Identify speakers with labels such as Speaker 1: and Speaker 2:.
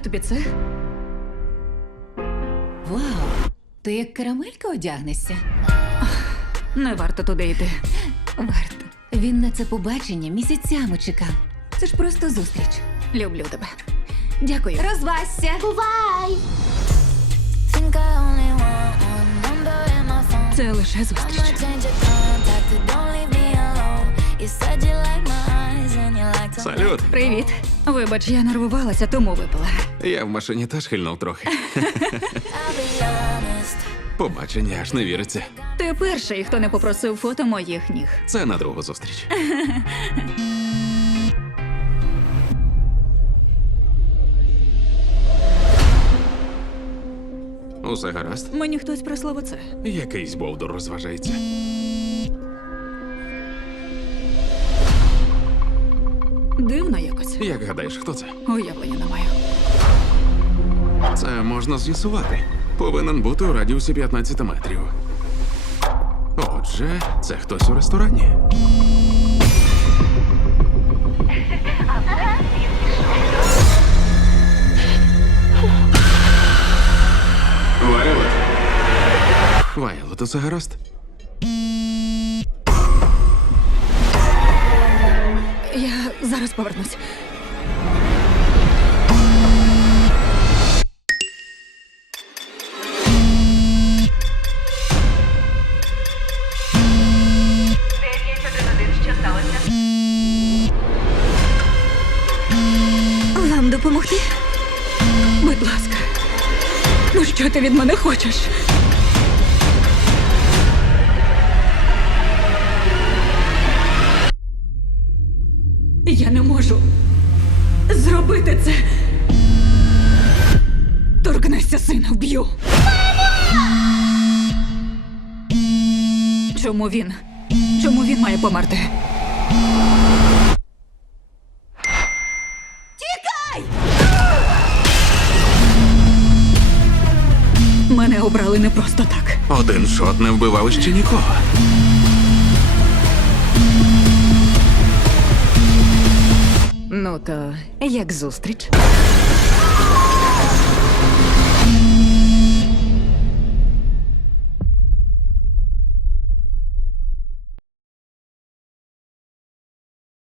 Speaker 1: Як тобі це?
Speaker 2: Вау, ти як карамелька одягнешся?
Speaker 1: Не варто туди йти.
Speaker 2: Варто. Він на це побачення місяцями чекав. Це ж просто зустріч.
Speaker 1: Люблю тебе.
Speaker 2: Дякую. Розвасся!
Speaker 3: Бувай! Think I only want one number in my phone.
Speaker 1: Це лише
Speaker 3: I'ma
Speaker 1: зустріч.
Speaker 3: change your contact, but don't leave me alone. You said you like my eyes and you like to
Speaker 4: Салют.
Speaker 1: Привіт. Вибач, я нервувалася, тому випила.
Speaker 4: Я в машині теж хильнув трохи.
Speaker 3: I'll be honest.
Speaker 4: Побачення аж не віриться.
Speaker 1: Ти перший, хто не попросив фото моїх ніг.
Speaker 4: Це на другу зустріч. Усе гаразд?
Speaker 1: Мені хтось прислав оце.
Speaker 4: Якийсь бовдур розважається.
Speaker 1: Дивно якось.
Speaker 4: Як гадаєш, хто це?
Speaker 1: Уявлення не маю.
Speaker 4: Це можна з'ясувати. Повинен бути у радіусі 15 метрів. Отже, це хтось у ресторані. Вайлот. Вайлот, усе гаразд?
Speaker 1: Я зараз повернусь. Вам допомогти? Будь ласка. Ну що ти від мене хочеш? Я не можу зробити це. Торкнешся сина, вб'ю. Чому він? Чому він має померти? Тікай! Мене обрали не просто так.
Speaker 4: Один шот не вбивав ще нікого.
Speaker 2: Ну то як зустріч?